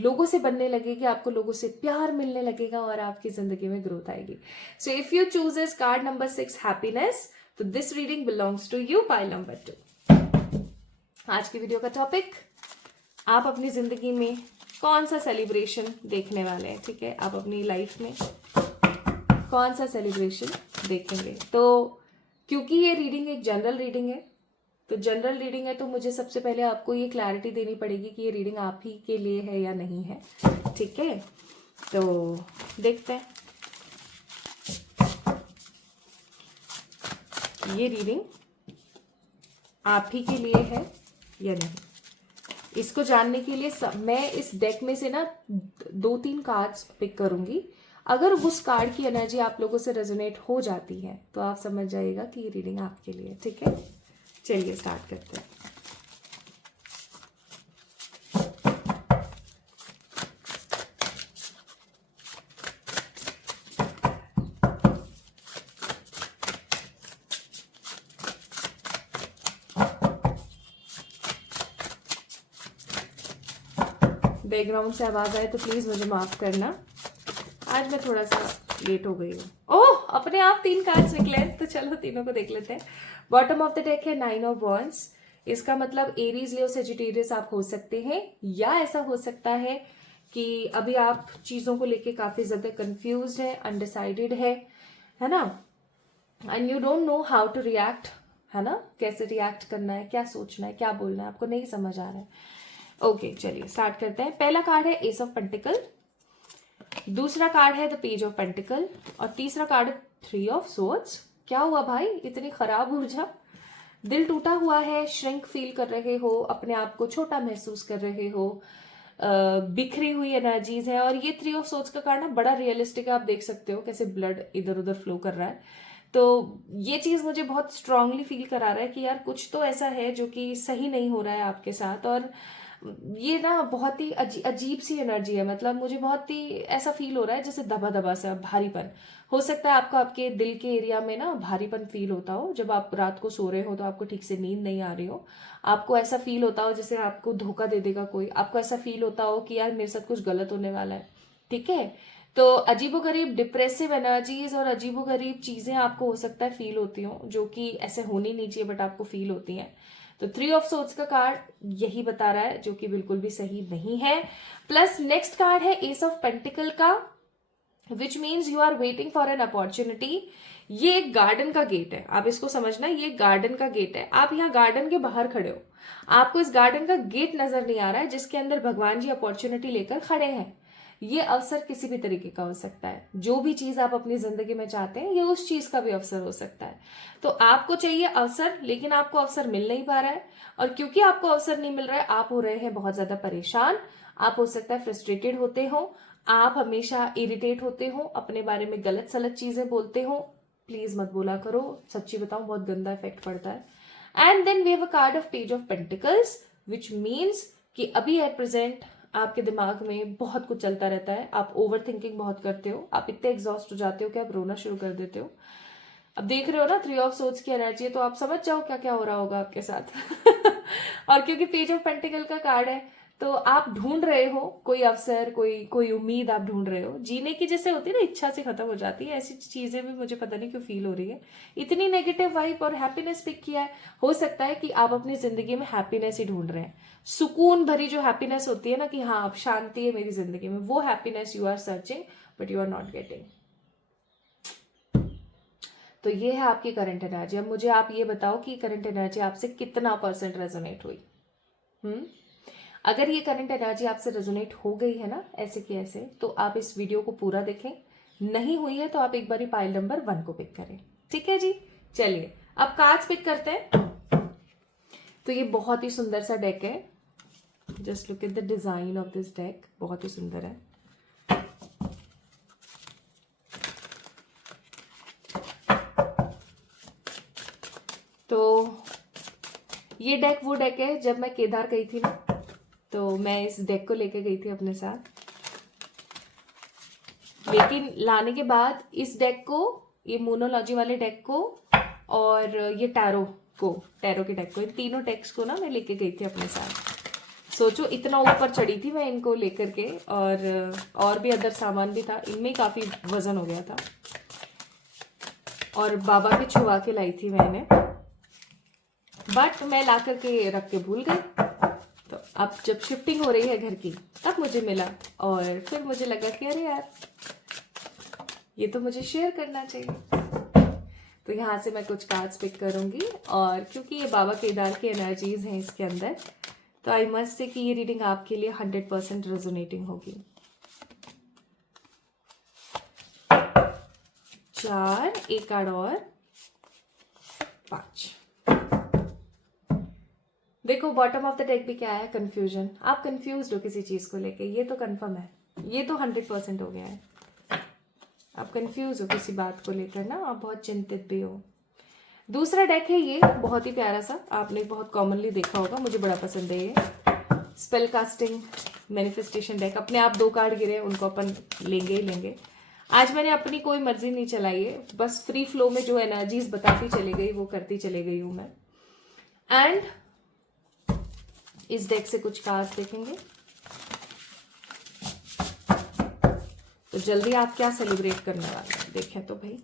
लोगों से बनने लगेगी, आपको लोगों से प्यार मिलने लगेगा और आपकी जिंदगी में ग्रोथ आएगी. So if you chooses card number 6 happiness, तो this reading belongs to you. Pile number 2. आज की वीडियो का टॉपिक, आप अपनी जिंदगी में कौन सा सेलिब्रेशन देखने वाले हैं. ठीक है, आप अपनी लाइफ में कौन सा सेलिब्रेशन देखेंगे. तो क्योंकि ये रीडिंग एक जनरल रीडिंग है, तो जनरल रीडिंग है तो मुझे सबसे पहले आपको ये क्लैरिटी देनी पड़ेगी कि ये रीडिंग आप ही के लिए है या नहीं है. ठीक है, तो देखते हैं ये रीडिंग आप ही के लिए है या नहीं. इसको जानने के लिए मैं इस डेक में से ना 2-3 कार्ड्स पिक करूंगी. अगर उस कार्ड की एनर्जी आप लोगों से रेजोनेट हो जाती है तो आप समझ जाइएगा कि ये रीडिंग आपके लिए. ठीक है, चलिए स्टार्ट करते हैं. बैकग्राउंड से आवाज आए तो प्लीज मुझे माफ करना, आज मैं थोड़ा सा लेट हो गई हूँ. ओह, अपने आप 3 कार्ड्स निकले, तो चलो तीनों को देख लेते हैं. बॉटम ऑफ द डेक है 9 ऑफ वॉन्ड्स. इसका मतलब एरीज, लियो, सेजिटेरियस आप हो सकते हैं, या ऐसा हो सकता है कि अभी आप चीजों को लेके काफी ज्यादा कंफ्यूज्ड है, अनडिसाइडेड है ना, and you don't know how to react, है ना, कैसे रिएक्ट करना है, क्या सोचना है, क्या बोलना है, आपको नहीं समझ आ रहा है. ओके, चलिए स्टार्ट करते हैं. पहला कार्ड है एस ऑफ पेंटिकल, दूसरा कार्ड है द पेज ऑफ पेंटिकल, और तीसरा कार्ड है 3 ऑफ सोर्ड्स. क्या हुआ भाई, इतनी खराब ऊर्जा. दिल टूटा हुआ है, श्रिंक फील कर रहे हो, अपने आप को छोटा महसूस कर रहे हो, बिखरी हुई एनर्जीज है. और ये 3 ऑफ सोर्ड्स का कार्ड ना बड़ा रियलिस्टिक है. आप देख सकते हो कैसे ब्लड इधर उधर फ्लो कर रहा है. तो ये चीज मुझे बहुत स्ट्रांगली फील करा रहा है कि यार कुछ तो ऐसा है जो कि सही नहीं हो रहा है आपके साथ. और ये ना बहुत ही अजीब सी एनर्जी है. मतलब मुझे बहुत ही ऐसा फील हो रहा है जैसे दबा दबा सा भारीपन. हो सकता है आपको आपके दिल के एरिया में ना भारीपन फील होता हो. जब आप रात को सो रहे हो तो आपको ठीक से नींद नहीं आ रही हो, आपको ऐसा फील होता हो जैसे आपको धोखा दे देगा कोई, आपको ऐसा फील होता हो कि यार मेरे साथ कुछ गलत होने वाला है. ठीक है, तो अजीबोगरीब डिप्रेसिव एनर्जीज और अजीबोगरीब चीजें आपको हो सकता है फील होती हो, जो कि ऐसे होनी नहीं चाहिए बट आपको फील होती हैं. तो 3 ऑफ सोर्ड्स का कार्ड यही बता रहा है, जो कि बिल्कुल भी सही नहीं है. प्लस नेक्स्ट कार्ड है एस ऑफ पेंटिकल का, which means you are waiting for an opportunity. ये एक गार्डन का गेट है, आप इसको समझना, ये गार्डन का गेट है. आप यहाँ गार्डन के बाहर खड़े हो, आपको इस गार्डन का गेट नजर नहीं आ रहा है जिसके अंदर भगवान जी अपॉर्चुनिटी लेकर खड़े हैं. ये अवसर किसी भी तरीके का हो सकता है. जो भी चीज आप अपनी जिंदगी में चाहते हैं, ये उस चीज का भी अवसर हो सकता है. तो आपको चाहिए अवसर, लेकिन आपको अवसर मिल नहीं पा रहा है. और क्योंकि आपको अवसर नहीं मिल रहा है, आप हो रहे हैं बहुत ज्यादा परेशान. आप हो सकता है फ्रस्ट्रेटेड होते हो, आप हमेशा इरिटेट होते हो, अपने बारे में गलत सलत चीजें बोलते हो. प्लीज मत बोला करो, सच्ची बताऊं बहुत गंदा इफेक्ट पड़ता है. And then we have a card of page of pentacles, which means कि अभी एट प्रेजेंट आपके दिमाग में बहुत कुछ चलता रहता है. आप ओवर थिंकिंग बहुत करते हो, आप इतने एग्जॉस्ट हो जाते हो कि आप रोना शुरू कर देते हो. अब देख रहे हो ना 3 ऑफ सोर्ड्स की एनर्जी है, तो आप समझ जाओ क्या क्या हो रहा होगा आपके साथ. और क्योंकि पेज ऑफ पेंटिकल का कार्ड है, तो आप ढूंढ रहे हो कोई अवसर, कोई उम्मीद आप ढूंढ रहे हो. जीने की जैसे होती है ना, इच्छा से खत्म हो जाती है. ऐसी चीजें भी मुझे पता नहीं क्यों फील हो रही है. इतनी नेगेटिव वाइब और हैप्पीनेस पिक किया है. हो सकता है कि आप अपनी जिंदगी में हैप्पीनेस ही ढूंढ रहे हैं. सुकून भरी जो हैप्पीनेस होती है ना, कि हाँ अब शांति है मेरी जिंदगी में, वो happiness you are searching but you are not getting. तो ये है आपकी करंट एनर्जी. अब मुझे आप ये बताओ कि करंट एनर्जी आपसे कितना % रेजोनेट हुई. अगर ये करंट एनर्जी आपसे रेजोनेट हो गई है ना ऐसे कि ऐसे, तो आप इस वीडियो को पूरा देखें. नहीं हुई है तो आप एक बार पाइल नंबर 1 को पिक करें. ठीक है जी, चलिए अब कार्ड्स पिक करते हैं. तो ये बहुत ही सुंदर सा डेक है. Just look at the design of this deck, बहुत ही सुंदर है. तो ये डेक वो डेक है, जब मैं केदार गई थी ना, तो मैं इस डेक को लेके गई थी अपने साथ. लेकिन लाने के बाद इस डेक को, ये मोनोलॉजी वाले डेक को और ये टैरो के डेक को, इन तीनों डेक्स को ना मैं लेके गई थी अपने साथ. सोचो इतना ऊपर चढ़ी थी मैं इनको लेकर के, और भी अदर सामान भी था, इनमें काफ़ी वज़न हो गया था, और बाबा भी छुआ के लाई थी मैंने, बट मैं ला करके रख के भूल गई। तो अब जब शिफ्टिंग हो रही है घर की तब मुझे मिला, और फिर मुझे लगा कि अरे यार ये तो मुझे शेयर करना चाहिए। तो यहाँ से मैं कुछ कार्ड्स पिक करूँगी, और क्योंकि ये बाबा केदार की एनर्जीज हैं इसके अंदर, तो आई मस्ट से कि ये रीडिंग आपके लिए 100% रेजोनेटिंग होगी। 4, एक कार्ड और 5। देखो बॉटम ऑफ द डेक भी क्या है, कंफ्यूजन। आप कंफ्यूज हो किसी चीज को लेके, ये तो कंफर्म है, ये तो 100% हो गया है। आप कंफ्यूज हो किसी बात को लेकर ना, आप बहुत चिंतित भी हो। दूसरा डेक है ये, बहुत ही प्यारा सा, आपने बहुत कॉमनली देखा होगा, मुझे बड़ा पसंद है ये। Spell casting manifestation deck. अपने आप 2 कार्ड गिरे, उनको अपन लेंगे ही लेंगे। आज मैंने अपनी कोई मर्जी नहीं चलाई है, बस फ्री फ्लो में जो एनर्जीज बताती चली गई वो करती चली गई हूं मैं। एंड इस डेक से कुछ कार्ड्स देखेंगे। तो जल्दी आप क्या सेलिब्रेट करने वाले हैं, देखें तो भाई।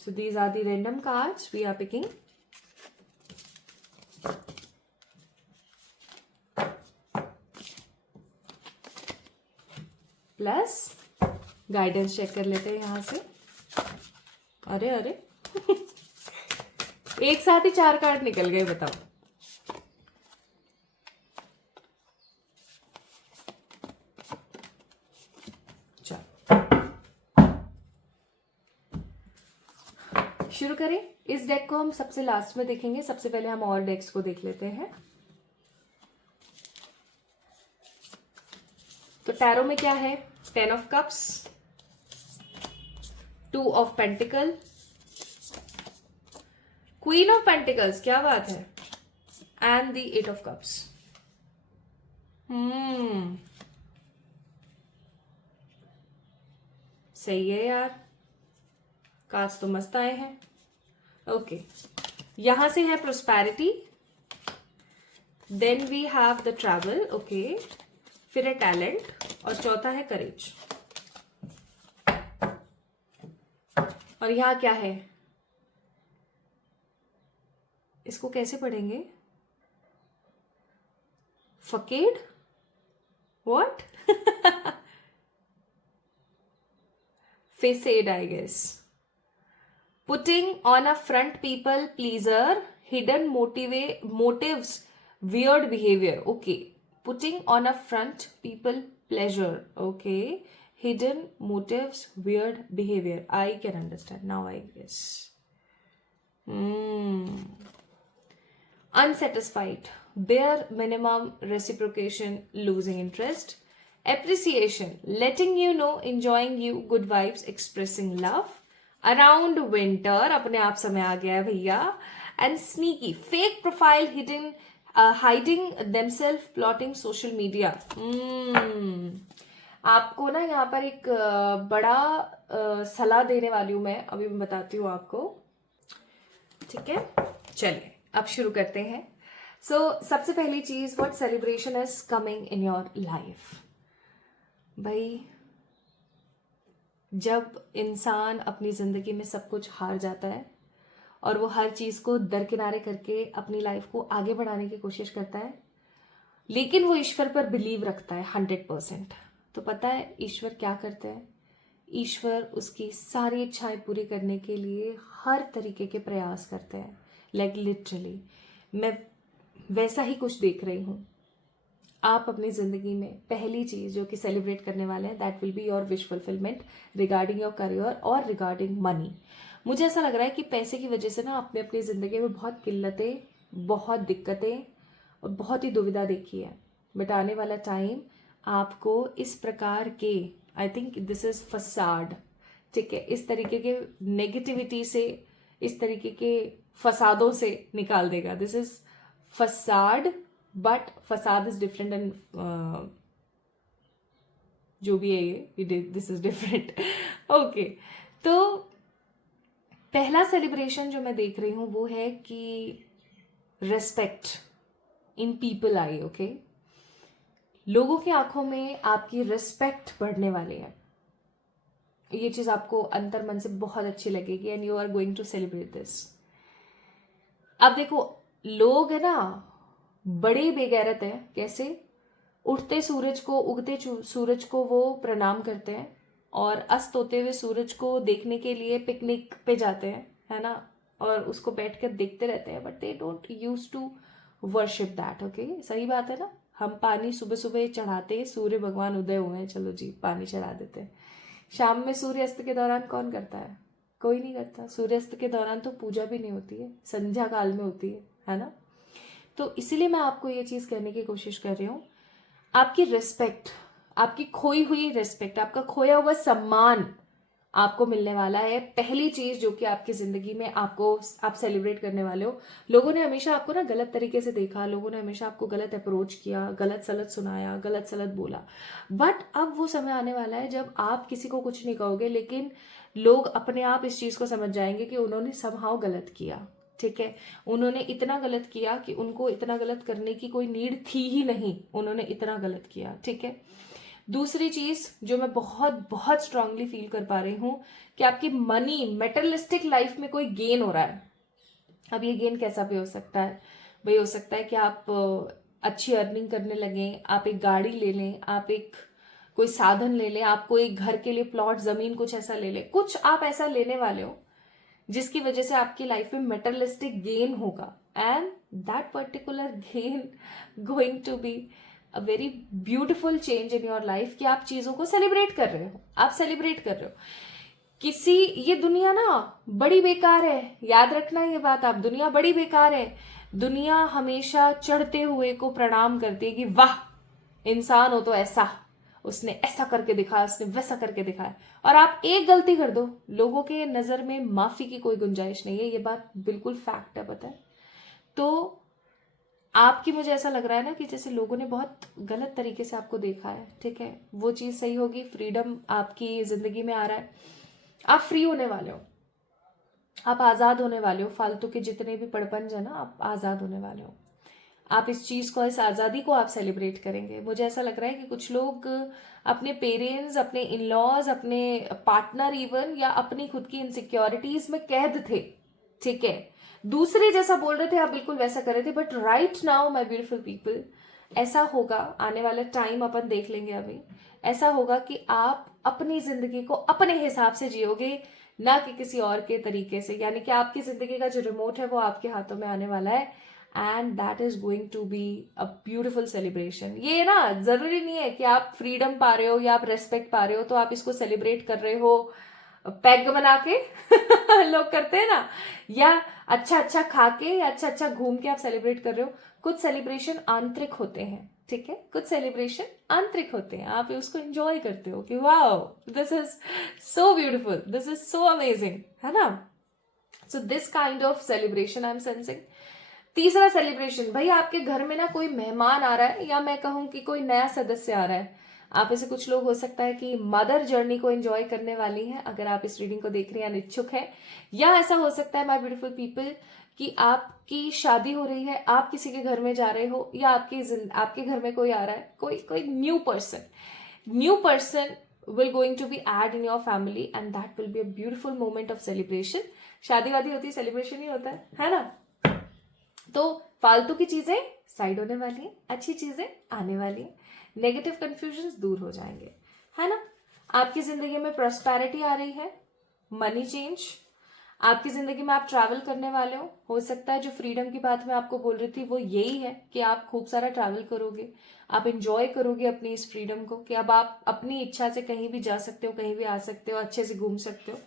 So these are the random cards we are picking. Plus guidance check कर लेते हैं यहां से। अरे अरे एक साथ ही 4 कार्ड निकल गए, बताओ। शुरू करें। इस डेक को हम सबसे लास्ट में देखेंगे, सबसे पहले हम और डेक्स को देख लेते हैं। तो टैरो में क्या है, 10 of cups, 2 of pentacle, queen of pentacles, क्या बात है, एंड द 8 ऑफ कप्स। सही है यार, कार्ड्स तो मस्त आए हैं। ओके, यहां से है prosperity, then we have the travel, okay, फिर है टैलेंट, और चौथा है करेज। और यहां क्या है, इसको कैसे पढ़ेंगे, फकेड, what facade, I guess. Putting on a front, people pleaser, hidden motives, weird behavior. Okay. Putting on a front, people pleasure. Okay. Hidden motives, weird behavior. I can understand now, I guess. Unsatisfied, bare minimum reciprocation, losing interest. Appreciation, letting you know, enjoying you, good vibes, expressing love. Around winter, अपने आप समय आ गया है भैया. And sneaky, fake profile hidden, hiding themselves, plotting social media. आपको ना यहाँ पर एक बड़ा सलाह देने वाली हूँ मैं, अभी मैं बताती हूँ आपको, ठीक है। चलिए अब शुरू करते हैं। सबसे पहली चीज, what celebration is coming in your life. भाई जब इंसान अपनी जिंदगी में सब कुछ हार जाता है और वो हर चीज को दरकिनारे करके अपनी लाइफ को आगे बढ़ाने की कोशिश करता है, लेकिन वो ईश्वर पर बिलीव रखता है 100%, तो पता है ईश्वर क्या करते हैं, ईश्वर उसकी सारी इच्छाएं पूरी करने के लिए हर तरीके के प्रयास करते हैं। लाइक लिटरली मैं वैसा ही कुछ देख रही हूं। आप अपनी जिंदगी में पहली चीज जो कि सेलिब्रेट करने वाले हैं, that will be your wish fulfilment regarding your career और रिगार्डिंग मनी। मुझे ऐसा लग रहा है कि पैसे की वजह से ना आपने अपनी जिंदगी में बहुत किल्लतें, बहुत दिक्कतें और बहुत ही दुविधा देखी है, बट आने वाला टाइम आपको इस प्रकार के, I think this is facade, ठीक है, इस तरीके के नेगेटिविटी से, इस तरीके के फसादों से निकाल देगा। दिस इज फसाड, बट फसाद इज डिफरेंट एंड जो भी है ये दिस इज डिफरेंट। ओके, तो पहला सेलिब्रेशन जो मैं देख रही हूँ वो है कि respect in people I, okay. लोगों की आंखों में आपकी रिस्पेक्ट बढ़ने वाली है। ये चीज आपको अंतर मन से बहुत अच्छी लगेगी and you are going to celebrate this. अब देखो, लोग है ना बड़े बेगैरत है। कैसे? उठते सूरज को, उगते सूरज को वो प्रणाम करते हैं और अस्त होते हुए सूरज को देखने के लिए पिकनिक पे जाते हैं, है ना, और उसको बैठकर देखते रहते हैं, but they don't use to worship that, okay. सही बात है ना। हम पानी सुबह सुबह चढ़ाते हैं, सूर्य भगवान उदय हुए हैं, चलो जी पानी चढ़ा देते हैं। शाम में सूर्यास्त के दौरान कौन करता है? कोई नहीं करता। सूर्यास्त के दौरान तो पूजा भी नहीं होती है, संध्या काल में होती है ना। तो इसीलिए मैं आपको ये चीज कहने की कोशिश कर रही हूँ, आपकी रिस्पेक्ट, आपकी खोई हुई रिस्पेक्ट, आपका खोया हुआ सम्मान आपको मिलने वाला है। पहली चीज जो कि आपकी जिंदगी में आप सेलिब्रेट करने वाले हो। लोगों ने हमेशा आपको ना गलत तरीके से देखा, लोगों ने हमेशा आपको गलत अप्रोच किया, गलत सलत सुनाया, गलत सलत बोला, बट अब वो समय आने वाला है जब आप किसी को कुछ नहीं कहोगे, लेकिन लोग अपने आप इस चीज को समझ जाएंगे कि उन्होंने समहाउ गलत किया, ठीक है। उन्होंने इतना गलत किया कि उनको इतना गलत करने की कोई नीड थी ही नहीं, उन्होंने इतना गलत किया, ठीक है। दूसरी चीज जो मैं बहुत बहुत स्ट्रांगली फील कर पा रही हूं कि आपकी मनी मेटेरियलिस्टिक लाइफ में कोई गेन हो रहा है। अब ये गेन कैसा भी हो सकता है भाई? हो सकता है कि आप अच्छी अर्निंग करने लगे, आप एक गाड़ी ले लें, आप एक कोई साधन ले लें, आपको एक घर के लिए प्लॉट, जमीन, कुछ ऐसा ले लें। कुछ आप ऐसा लेने वाले हो जिसकी वजह से आपकी लाइफ में मेटेरियलिस्टिक गेन होगा, and that particular gain going to be a very beautiful change in your life कि आप चीजों को सेलिब्रेट कर रहे हो, आप सेलिब्रेट कर रहे हो। ये दुनिया ना बड़ी बेकार है, याद रखना ये बात आप, दुनिया बड़ी बेकार है। दुनिया हमेशा चढ़ते हुए को प्रणाम करती है कि वाह इंसान हो तो ऐसा, उसने ऐसा करके दिखाया, उसने वैसा करके दिखाया, और आप एक गलती कर दो, लोगों के नजर में माफी की कोई गुंजाइश नहीं है। ये बात बिल्कुल फैक्ट है, पता है। तो आपकी, मुझे ऐसा लग रहा है ना कि जैसे लोगों ने बहुत गलत तरीके से आपको देखा है, ठीक है। वो चीज सही होगी, फ्रीडम आपकी जिंदगी में आ रहा है, आप फ्री होने वाले हो, आप आजाद होने वाले हो। फालतू के जितने भी पड़पंज है ना, आप आजाद होने वाले हो। आप इस चीज को, इस आजादी को आप सेलिब्रेट करेंगे। मुझे ऐसा लग रहा है कि कुछ लोग अपने पेरेंट्स, अपने इन लॉज, अपने पार्टनर इवन, या अपनी खुद की इनसिक्योरिटीज में कैद थे, ठीक है। दूसरे जैसा बोल रहे थे, आप बिल्कुल वैसा कर रहे थे, but right now my beautiful people, ऐसा होगा आने वाला टाइम, अपन देख लेंगे अभी। ऐसा होगा कि आप अपनी जिंदगी को अपने हिसाब से जियोगे, ना कि किसी और के तरीके से। यानी कि आपकी जिंदगी का जो रिमोट है वो आपके हाथों में आने वाला है, and that is going to be a beautiful celebration. ये ना जरूरी नहीं है कि आप फ्रीडम पा रहे हो या आप रेस्पेक्ट पा रहे हो तो आप इसको सेलिब्रेट कर रहे हो पैग बना के लोग करते हैं ना, या अच्छा अच्छा खा के, या अच्छा अच्छा घूम के आप सेलिब्रेट कर रहे हो। कुछ सेलिब्रेशन आंतरिक होते हैं, ठीक है, कुछ सेलिब्रेशन आंतरिक होते हैं, आप उसको एंजॉय करते हो कि wow this is so beautiful, this is so amazing, है ना। So this kind of celebration I am sensing. तीसरा सेलिब्रेशन, भाई आपके घर में ना कोई मेहमान आ रहा है, या मैं कहूं कि कोई नया सदस्य आ रहा है। आप ऐसे कुछ लोग हो सकता है कि मदर जर्नी को एंजॉय करने वाली हैं, अगर आप इस रीडिंग को देख रहे हैं, इच्छुक है। या ऐसा हो सकता है माय ब्यूटीफुल पीपल कि आपकी शादी हो रही है, आप किसी के घर में जा रहे हो, या आपके घर में कोई आ रहा है, कोई new person will going to be add in your family, and that will be a beautiful moment of celebration। शादी वादी होती है, सेलिब्रेशन ही होता है ना। तो फालतू की चीजें साइड होने वाली है, अच्छी चीजें आने वाली है, नेगेटिव कंफ्यूजन दूर हो जाएंगे, है ना। आपकी जिंदगी में प्रॉस्पेरिटी आ रही है, मनी चेंज, आपकी जिंदगी में आप ट्रैवल करने वाले हो सकता है जो फ्रीडम की बात मैं आपको बोल रही थी वो यही है कि आप खूब सारा ट्रैवल करोगे, आप इंजॉय करोगे अपनी इस फ्रीडम को, कि अब आप अपनी इच्छा से कहीं भी जा सकते हो, कहीं भी आ सकते हो, अच्छे से घूम सकते हो।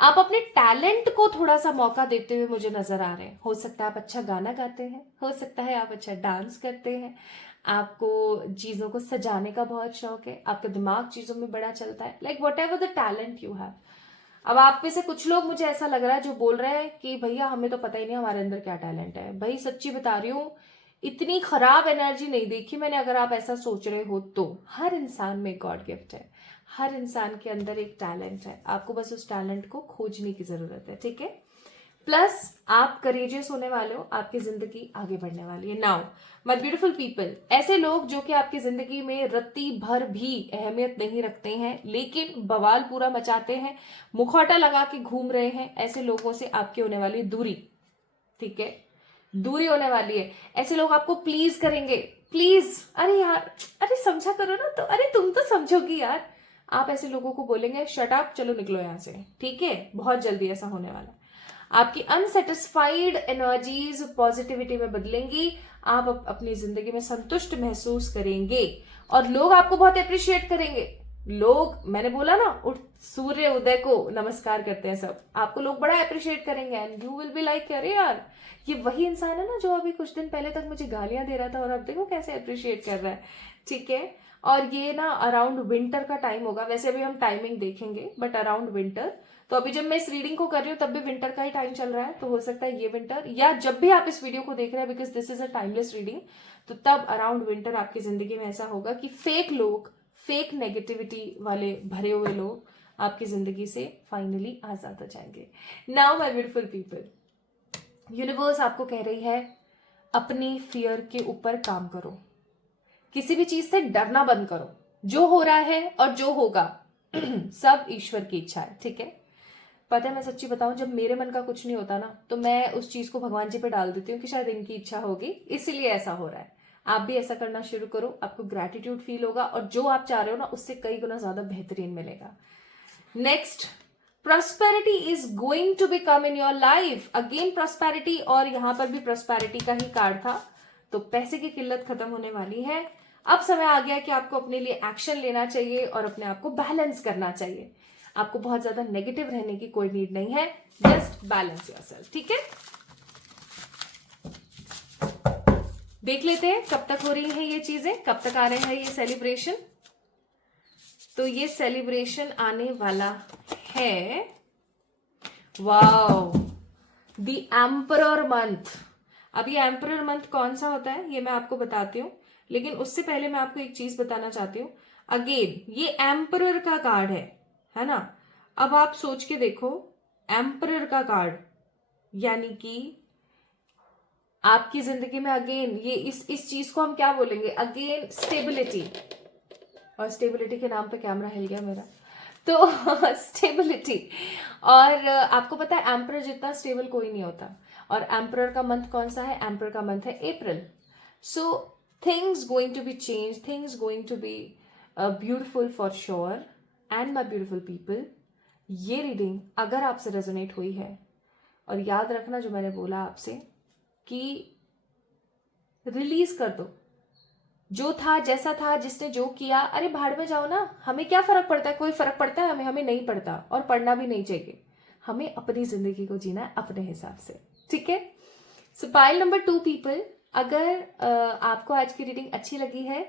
आप अपने टैलेंट को थोड़ा सा मौका देते हुए मुझे नजर आ रहे हैं। हो सकता है आप अच्छा गाना गाते हैं, हो सकता है आप अच्छा डांस करते हैं, आपको चीजों को सजाने का बहुत शौक है, आपका दिमाग चीजों में बड़ा चलता है, like what ever the talent you have. अब आप में से कुछ लोग, मुझे ऐसा लग रहा है, जो बोल रहे हैं कि भैया हमें तो पता ही नहीं हमारे अंदर क्या टैलेंट है। भाई सच्ची बता रही हूँ, इतनी खराब एनर्जी नहीं देखी मैंने, अगर आप ऐसा सोच रहे हो तो। हर इंसान में गॉड गिफ्ट है, हर इंसान के अंदर एक टैलेंट है, आपको बस उस टैलेंट को खोजने की जरूरत है, ठीक है। प्लस आप करेजियस होने वाले हो, आपकी जिंदगी आगे बढ़ने वाली है। नाउ माय ब्यूटीफुल पीपल, ऐसे लोग जो कि आपकी जिंदगी में रत्ती भर भी अहमियत नहीं रखते हैं लेकिन बवाल पूरा मचाते हैं, मुखौटा लगा के घूम रहे हैं, ऐसे लोगों से आपकी होने वाली दूरी, ठीक है, दूरी होने वाली है। ऐसे लोग आपको प्लीज करेंगे, प्लीज, अरे यार, अरे समझा करो ना, तो अरे तुम तो समझोगी यार। आप ऐसे लोगों को बोलेंगे शट अप, चलो निकलो यहां से, ठीक है। बहुत जल्दी ऐसा होने वाला। आपकी अनसेटिस्फाइड एनर्जीज पॉजिटिविटी में बदलेंगी, आप अपनी जिंदगी में संतुष्ट महसूस करेंगे और लोग आपको बहुत अप्रिशिएट करेंगे। लोग, मैंने बोला ना, सूर्य उदय को नमस्कार करते हैं सब, आपको लोग बड़ा अप्रिशिएट करेंगे and you will be like अरे यार, ये वही इंसान है ना जो अभी कुछ दिन पहले तक मुझे गालियां दे रहा था और अब देखो कैसे अप्रिशिएट कर रहा है, ठीक है। और ये ना अराउंड विंटर का टाइम होगा, वैसे अभी हम टाइमिंग देखेंगे बट अराउंड विंटर, तो अभी जब मैं इस रीडिंग को कर रही हूँ तब भी विंटर का ही टाइम चल रहा है, तो हो सकता है ये विंटर या जब भी आप इस वीडियो को देख रहे हैं, because this is a timeless reading, तो तब अराउंड विंटर आपकी जिंदगी में ऐसा होगा कि फेक लोग, फेक नेगेटिविटी वाले भरे हुए लोग आपकी जिंदगी से फाइनली आजाद हो जाएंगे। Now my beautiful people, universe आपको कह रही है अपनी फियर के ऊपर काम करो, किसी भी चीज से डरना बंद करो। जो हो रहा है और जो होगा सब ईश्वर की इच्छा है, ठीक है। पता है, मैं सच्ची बताऊं, जब मेरे मन का कुछ नहीं होता ना तो मैं उस चीज को भगवान जी पे डाल देती हूँ कि शायद इनकी इच्छा होगी इसीलिए ऐसा हो रहा है। आप भी ऐसा करना शुरू करो, आपको ग्रैटिट्यूड फील होगा और जो आप चाह रहे हो ना उससे कई गुना ज्यादा बेहतरीन मिलेगा। Next, prosperity is going to become in your life. Again prosperity, और यहां पर भी प्रॉस्पेरिटी का ही कार्ड था, तो पैसे की किल्लत खत्म होने वाली है। अब समय आ गया कि आपको अपने लिए एक्शन लेना चाहिए और अपने आप को बैलेंस करना चाहिए। आपको बहुत ज्यादा नेगेटिव रहने की कोई नीड नहीं है, जस्ट बैलेंस योरसेल्फ, ठीक है। देख लेते हैं कब तक हो रही हैं ये चीजें, कब तक आ रहे हैं ये सेलिब्रेशन। तो ये सेलिब्रेशन आने वाला है, वाओ, द एम्परर मंथ। अब ये एम्परर मंथ कौन सा होता है ये मैं आपको बताती हूँ, लेकिन उससे पहले मैं आपको एक चीज बताना चाहती हूँ। अगेन ये एम्परर का कार्ड है ना। अब आप सोच के देखो, एम्परर का कार्ड यानी कि आपकी जिंदगी में अगेन ये इस चीज को हम क्या बोलेंगे, अगेन स्टेबिलिटी। और स्टेबिलिटी के नाम पे कैमरा हिल गया मेरा, तो स्टेबिलिटी। और आपको पता है एम्परर जितना स्टेबल कोई नहीं होता। और एम्परर का मंथ कौन सा है, एम्परर का मंथ है April. So things going to be change, things going to be beautiful for sure. And my beautiful people, ये रीडिंग अगर आपसे रेजोनेट हुई है, और याद रखना जो मैंने बोला आपसे कि रिलीज कर दो, जो था जैसा था, जिसने जो किया, अरे भाड़ में जाओ ना, हमें क्या फर्क पड़ता है, कोई फर्क पड़ता है हमें नहीं पड़ता, और पढ़ना भी नहीं चाहिए। हमें अपनी जिंदगी को जीना है अपने हिसाब से, ठीक है। सो पाइल नंबर 2 पीपल, अगर आपको आज की रीडिंग अच्छी लगी है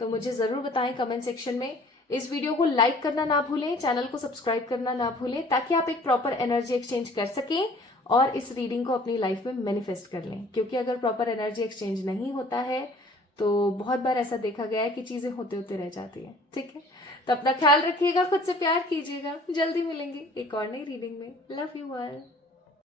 तो मुझे जरूर बताएं कमेंट सेक्शन में। इस वीडियो को लाइक करना ना भूलें, चैनल को सब्सक्राइब करना ना भूलें, ताकि आप एक प्रॉपर एनर्जी एक्सचेंज कर सकें और इस रीडिंग को अपनी लाइफ में मैनिफेस्ट कर लें। क्योंकि अगर प्रॉपर एनर्जी एक्सचेंज नहीं होता है तो बहुत बार ऐसा देखा गया है कि चीजें होते होते रह जाती है, ठीक है। तो अपना ख्याल रखिएगा, खुद से प्यार कीजिएगा, जल्दी मिलेंगे एक और नई रीडिंग में। Love you all.